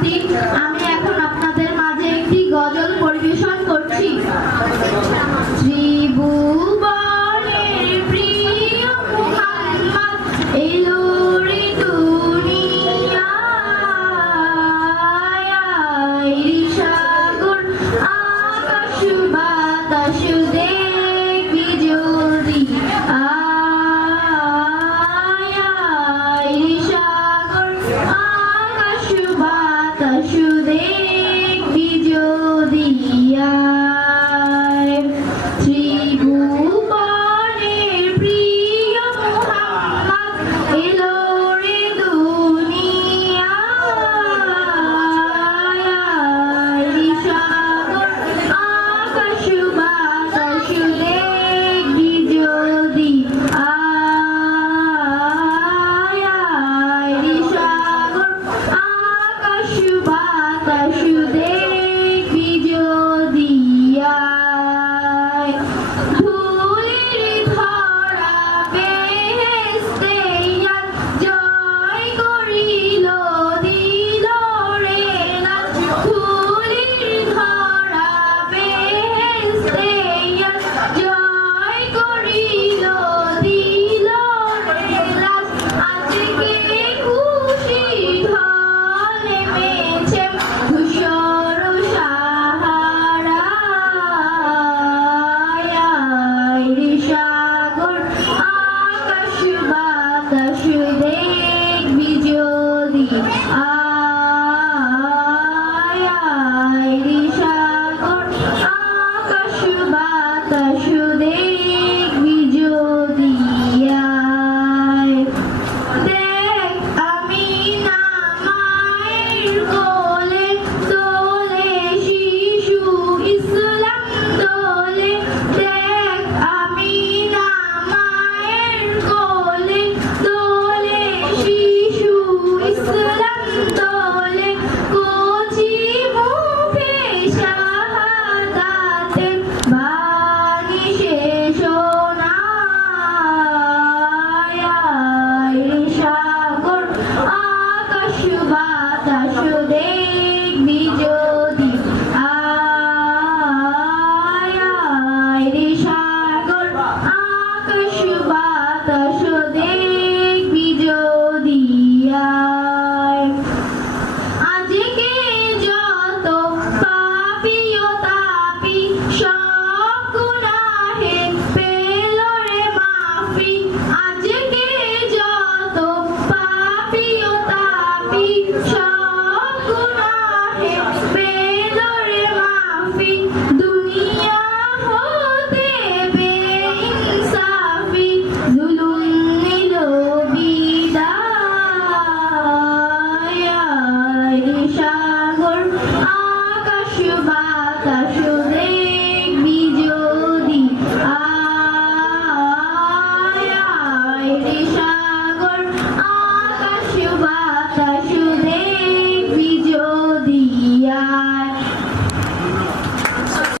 উপস্থিত, আমি এখন আপনাদের মাঝে একটি গজল পরিবেশন করছি। ত্রিভুবনের প্রিয় মুহাম্মদ এলো রে দুনিয়ায়, সাগর আকাশ বাতাস দেখবি যদি সাগর আকাশ বাতাস দেখবি যদি ত্রিভুবনের প্রিয় মুহাম্মদ এলো রে দুনিয়ায়, সাগর আকাশ বাতাস দেখবি যদি সাগর আকাশ বাতাস দেখবি যদি ধুলির ধরা বেহেশতে জয় করিল দিল রে নাথ, ধুলির ধরা বেহেশতে জয় করিল দিল রে নাথ, আজকে খুশি ঢল নেমেছে ধূসর সাহারায়, সাগর আকাশ বাতাস দেখবি যদি সাগর আকাশ বাতাস দেখবি যদি দেখ আমি না মায়ের কোলে দোলে শিশু ইসলাম দোলে, দেখ আমি না মায়ের কোলে দোলে শিশু ইসলাম দোলে, কচি মুখে শাহাদাতে বাণী শেষ শোনায়, সাগর আকাশ বাতাস দেখবি যদি সাগর আকাশ বাতাস দেখবি যদি আজকে যত পাপী ও তাপী সব গুনাহে পেল রে মাফি, আজকে যত পাপী ও তাপী সব গুনাহে পেল রে মাফি, দুনিয়া হতে বেইনসাফি জুলুম নিল বিদায়, সাগর আকাশ বাতাস দেখবি যদি সাগর